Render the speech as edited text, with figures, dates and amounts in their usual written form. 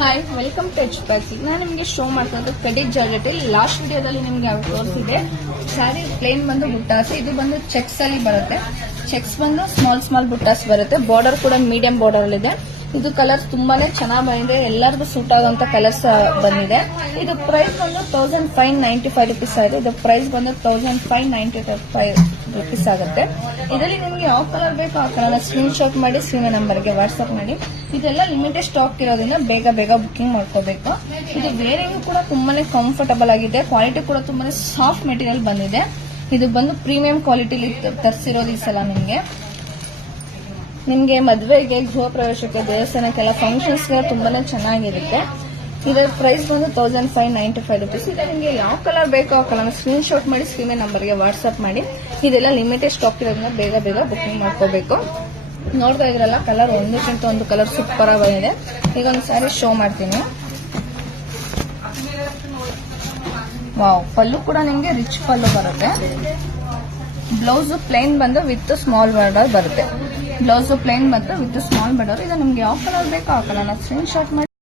Hi, welcome to H Paxi. ನಾನು ನಿಮಗೆ show ಮಾಡ್ತಾ ಇದ್ದು ಕಡಿಜ್ ಜಾರ್ಜೆಟ್. ಲಾಸ್ಟ್ ವಿಡಿಯೋದಲ್ಲಿ ನಿಮಗೆ ತೋರಿಸಿದೆ ಸ್ಯಾರಿ ಪ್ಲೇನ್ ಬಂದು ಬುಟ್ಟಾಸ್. ಇದು ಬಂದು ಚೆಕ್ಸ್ ಅಲ್ಲಿ ಬರುತ್ತೆ. ಚೆಕ್ಸ್ ಬಂದು ಸ್ಮಾಲ್ ಬುಟ್ಟಾಸ್ ಬರುತ್ತೆ. ಬಾರ್ಡರ್ ಕೂಡ ಮೀಡಿಯಂ ಬಾರ್ಡರ್ ಅಲ್ಲಿ ಇದೆ. ಇದು ಕಲರ್ಸ್ ತುಂಬಾನೇ ಚೆನ್ನಾಗಿ ಬಂದಿದೆ. ಎಲ್ಲರಿಗೂ ಸೂಟ್ ಆಗುವಂತ ಕಲರ್ಸ್ ಬಂದಿದೆ. ಇದು ಪ್ರೈಸ್ ಬಂದು 1595 ರೂಪೀಸ್ ಆಗಿದೆ. ಇದು ಪ್ರೈಸ್ ಬಂದು 1595 ರೂಪೀಸ್ ಆಗುತ್ತೆ. ಇದರಲ್ಲಿ ನಿಮಗೆ ಯಾವ ಕಲರ್ ಬೇಕೋ ಆ ಕಲರ್ ಸ್ಕ್ರೀನ್ ಶಾಟ್ ಮಾಡಿ ಸ್ಕ್ರೀನ್ ನಂಬರ್ಗೆ ವಾಟ್ಸ್ಆಪ್ ಮಾಡಿ. ಇದೆಲ್ಲ ಲಿಮಿಟೆಡ್ ಸ್ಟಾಕ್ ಇರೋದ್ರಿಂದ ಬೇಗ ಬುಕಿಂಗ್ ಮಾಡ್ಕೋಬೇಕು. ಇದು ವೇರಿಂಗ್ ಕೂಡ ತುಂಬಾನೇ ಕಂಫರ್ಟಬಲ್ ಆಗಿದೆ. ಕ್ವಾಲಿಟಿ ಕೂಡ ತುಂಬಾನೇ ಸಾಫ್ಟ್ ಮೆಟೀರಿಯಲ್ ಬಂದಿದೆ. ಇದು ಬಂದು ಪ್ರೀಮಿಯಂ ಕ್ವಾಲಿಟಿಲಿ ತರಿಸಿರೋದು ಈ ಸಲ ನಿಮ್ಗೆ ಮದುವೆಗೆ, ಗೃಹ ಪ್ರವೇಶಕ್ಕೆ, ದೇವಸ್ಥಾನಕ್ಕೆಲ್ಲ ಫಂಕ್ಷನ್ಸ್ಗೆ ತುಂಬಾನೇ ಚೆನ್ನಾಗಿರುತ್ತೆ. ಇದರ ಪ್ರೈಸ್ ಬಂದು 1595 ರೂಪೀಸ್. ಈಗ ನಿಮಗೆ ಯಾವ ಕಲರ್ ಬೇಕೋ ಆ ಕಲರ್ ಸ್ಕ್ರೀನ್ ಶಾಟ್ ಮಾಡಿ ಸ್ಕ್ರೀನ್ ನಂಬರ್ಗೆ ವಾಟ್ಸ್ಆಪ್ ಮಾಡಿ. ಇದೆಲ್ಲ ಲಿಮಿಟೆಡ್ ಸ್ಟಾಕ್ ಇರೋದ್ರಿಂದ ಬೇಗ ಬುಕಿಂಗ್ ಮಾಡ್ಕೋಬೇಕು. ನೋಡ್ತಾ ಇದ್ರಲ್ಲ, ಕಲರ್ ಒಂದಕ್ಕಿಂತ ಒಂದು ಕಲರ್ ಸೂಪರ್ ಆಗಿ ಬಂದಿದೆ. ಈಗ ಒಂದು ಸಾರಿ ಶೋ ಮಾಡ್ತೀನಿ. ವಾವ್, ಪಲ್ಲು ಕೂಡ ನಿಮಗೆ ರಿಚ್ ಪಲ್ಲು ಬರುತ್ತೆ. ಬ್ಲೌಸ್ ಪ್ಲೇನ್ ಬಂದು ವಿತ್ ಸ್ಮಾಲ್ ಬಾರ್ಡರ್ ಬರುತ್ತೆ. ಬ್ಲೌಸ್ ಪ್ಲೇನ್ ಬಂದು ವಿತ್ ಸ್ಮಾಲ್ ಬಾರ್ಡರ್. ಇದು ನಿಮ್ಗೆ ಯಾವ ಕಲರ್ ಬೇಕೋ ಆ ಕಲರ್ ಸ್ಕ್ರೀನ್ ಶಾಟ್ ಮಾಡಿ